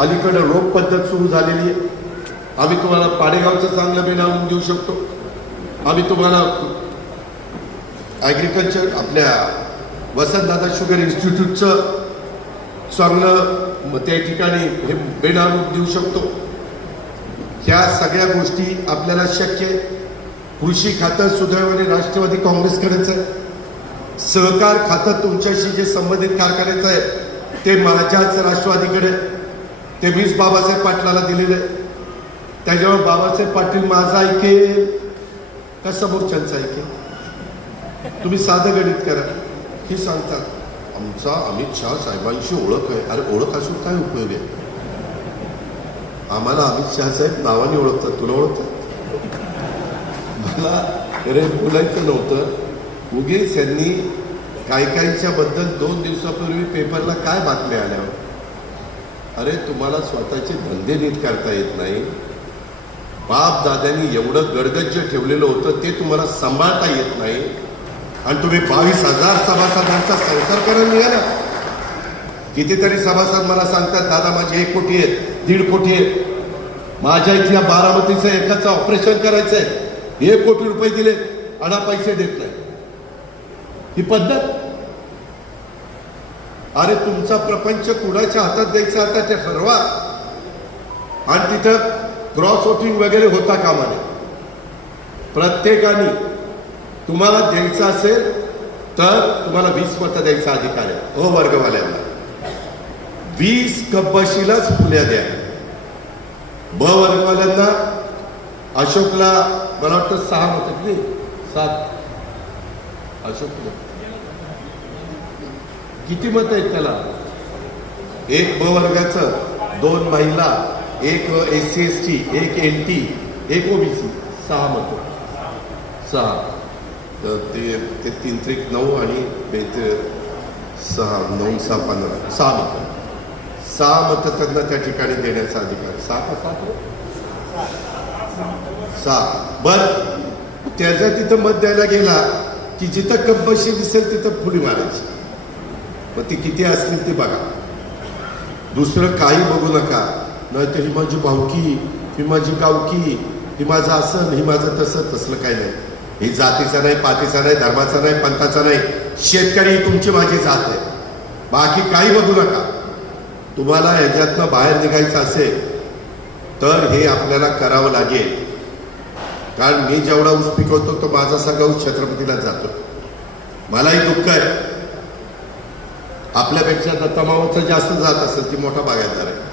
अलीकडं रोप पद्धत सुरू झालेली आहे. आम्ही तुम्हाला पाडेगावचं चांगलं बेनावून देऊ शकतो. आम्ही तुम्हाला ॲग्रिकल्चर आपल्या वसंतदादा शुगर इन्स्टिट्यूटचं चांगलं त्या ठिकाणी हे बेनावून देऊ शकतो. ह्या सगळ्या गोष्टी आपल्याला शक्य आहे. कृषी खातं सुदैवाने राष्ट्रवादी काँग्रेसकडेच आहे. सहकार खातं तुमच्याशी जे संबंधित कारखान्याचं आहे ते माझ्याच राष्ट्रवादीकडे आहे. ते मीच बाबासाहेब पाटलाला दिलेलं आहे. त्याच्यावर बाबासाहेब पाटील माझं ऐकेल का समोरच्यांचं ऐकेल? तुम्ही साधं गणित करा. ही सांगतात आमचा अमित शहा साहेबांशी ओळख आहे. अरे ओळख असून काय उपयोग आहे? आम्हाला अमित शहा साहेब नावाने ओळखतात. तुला ओळखतात? मला अरे बोलायचं नव्हतं. उगीच यांनी काही काहीच्या बद्दल दोन दिवसापूर्वी पेपरला काय बातम्या आल्यावर अरे तुम्हाला स्वतःचे धंदे नीट करता येत नाही. बाप दाद्यांनी एवढं गडगज्ज ठेवलेलं होतं ते तुम्हाला सांभाळता येत नाही. आणि तुम्ही बावीस हजार सभासदांचा संसार करायला मिळाला कितीतरी सभासद मला सांगतात दादा माझे एक कोटी आहेत दीड कोटी आहेत माझ्या इथल्या बारामतीचं एकाचं ऑपरेशन करायचं आहे एक कोटी रुपये दिले अडा पैसे देत नाही. ही पद्धत अरे तुमचा प्रपंच कुणाच्या हातात द्यायचा आता ते ठरवा आणि तिथं क्रॉस वोटिंग वगैरे होता कामा नये प्रत्येकाने तुम्हाला द्यायचं असेल तर तुम्हाला वीस मतं द्यायचा अधिकार आहे. अ वर्गवाल्यांना. वीस कब्बशीलाच फुल्या द्या. ब वर्गवाल्यांना अशोकला मला वाटतं सहा मतं सात. अशोकला. किती मत आहेत त्याला? एक ब वर्गाचं दोन महिला एक एस सी एस टी एक एन टी एक ओबीसी सहा मत. सहा. तर ते ते तीन त्रिक नऊ आणि बे ते सहा नऊ सहा पंधरा सहा मतं. सहा मतं त्यांना त्या ठिकाणी देण्याचा अधिकार. सहा का सात सहा. बर. त्याच्या तिथं मत द्यायला गेला की जिथं कब्बशी दिसेल तिथं फुली मारायची. मग ती किती असतील ते बघा. दुसरं काही बघू नका. नाहीतर ही माझी भावकी ही माझी गावकी ही माझं असं ही माझं तसं तसलं काही नाही. ही जातीचा नाही पातीचा नाही धर्माचा नाही पंथाचा नाही. शेतकरी ही तुमची माझी जात आहे. बाकी काही बघू नका. तुम्हाला ह्याच्यातनं बाहेर निघायचं असेल तर हे आपल्याला करावं लागेल. कारण मी जेवढा ऊस पिकवतो तो माझा सगळा ऊस छत्रपतीला जातो. मलाही दुःख आहे. आपल्यापेक्षा दत्तामावचं जास्त जात असेल ती मोठा बागायतदार आहे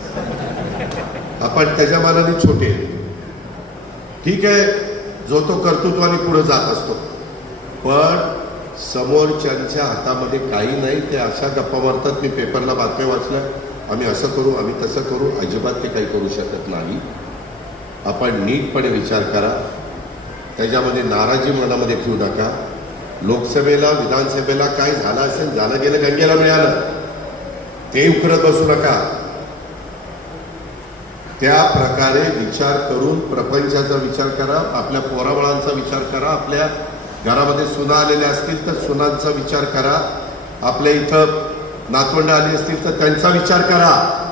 आपण त्याच्या मानाने छोटे ठीक आहे जो तो कर्तृत्वाने पुढे जात असतो. पण समोरच्यांच्या हातामध्ये काही नाही ते अशा गप्पा मारतात मी पेपरला बातम्या वाचल्या आम्ही असं करू आम्ही तसं करू अजिबात ते काही करू शकत नाही. आपण नीटपणे विचार करा. त्याच्यामध्ये नाराजी मनामध्ये ठेवू नका. लोकसभेला विधानसभेला काय झालं असेल झालं गेलं गंगेला मिळालं. ते उकरत बसू नका. त्या प्रकारे विचार करून प्रपंचाचा विचार करा आपल्या पोराबळांचा विचार करा आपल्या घरामध्ये सुना आलेल्या असतील तर सुनांचा विचार करा. आपल्या इथं नातवंड आली असतील तर त्यांचा विचार करा.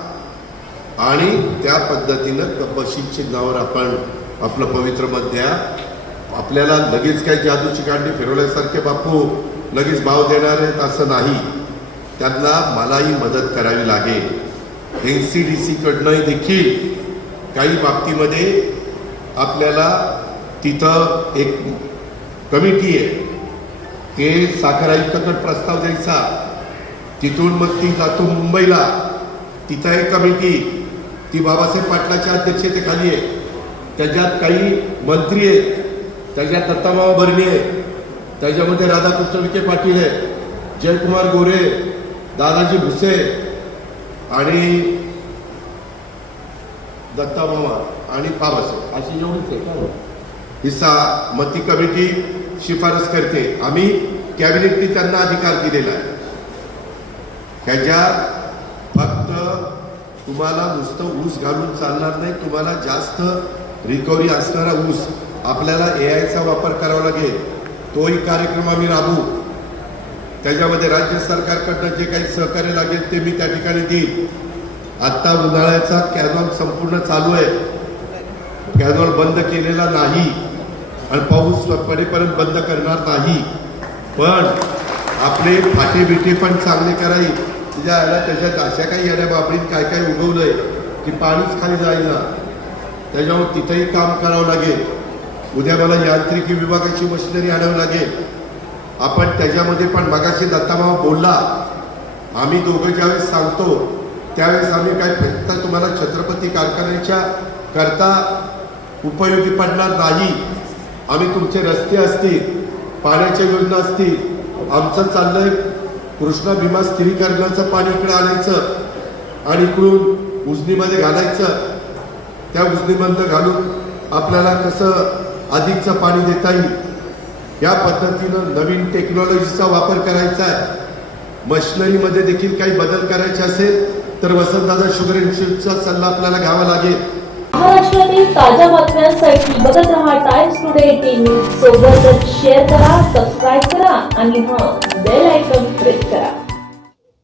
आणि त्या पद्धतीनं कब्बशील चिन्हावर आपण आपलं पवित्र मत द्या. आपल्याला लगेच काही जादूची कांडी फिरवल्यासारखे बापू लगेच भाव देणार आहेत असं नाही. त्यांना मलाही मदत करावी लागेल. एन सी डी सीकडनं देखील काही बाबतीमध्ये आपल्याला तिथं एक कमिटी आहे. ते साखर आयुक्ताकडे प्रस्ताव द्यायचा. तिथून मग ती जातो मुंबईला. तिथं एक कमिटी. ती बाबासाहेब पाटलाच्या अध्यक्षतेखाली आहे. त्याच्यात काही मंत्री आहेत. त्याच्या दत्तामावा बर्णी आहे. त्याच्यामध्ये राधाकृष्ण विखे पाटील आहे. जयकुमार गोरे दादाजी भुसे आणि दत्तामामा आणि बाबासाहेब अशी एवढीच आहे का हो? ही? सा कमिटी शिफारस करते. आम्ही कॅबिनेटने त्यांना अधिकार दिलेला आहे. ह्याच्यात फक्त तुम्हाला नुसतं ऊस घालून चालणार नाही. तुम्हाला जास्त रिकव्हरी असणारा ऊस आपल्याला ए आयचा वापर करावा लागेल. तोही कार्यक्रम आम्ही राबवू. त्याच्यामध्ये राज्य सरकारकडनं जे काही सहकार्य लागेल ते मी त्या ठिकाणी देईन. आत्ता उन्हाळ्याचा कॅनॉल संपूर्ण चालू आहे. कॅनॉल बंद केलेला नाही. आणि पाऊस पडेपर्यंत बंद करणार नाही. पण आपले फाटे बिटे पण चांगले कराई तिच्या आयला त्याच्यात अशा काही येण्या बाबरीत काय काय उगवलंय की पाणीच खाली जाईल ना त्याच्यामुळे तिथेही काम करावं लागेल. उद्या मला यांत्रिकी विभागाची मशिनरी आणावी लागेल. आपण त्याच्यामध्ये पण मगाशी दत्ताभाऊ बोलला. आम्ही दोघं ज्यावेळेस सांगतो त्यावेळेस आम्ही काय फक्त तुम्हाला छत्रपती कारखान्याच्या करता उपयोगी पडणार नाही. आम्ही तुमचे रस्ते असतील पाण्याच्या योजना असतील आमचं चाललंय कृष्णा भीमा स्थिरीकरणाचं पाणी इकडे आणायचं आणि इकडून उजनीमध्ये घालायचं. त्या उजनीमध्ये घालून आपल्याला कसं अधिकचं पाणी देता येईल. या पद्धतीनं नवीन टेक्नॉलॉजीचा वापर करायचा आहे. मशिनरीमध्ये देखील काही बदल करायचे असेल तर वसंतदादा शुगर इन्स्टिट्यूटचा सल्ला आपल्याला घ्यावा लागेल. महाराष्ट्रातील ताज्या बातम्यांसाठी बघत रहा टाइम्स टुडे टीव्ही सोबतच शेअर करा सबस्क्राईब करा आणि हा बेल आयकॉन प्रेस करा.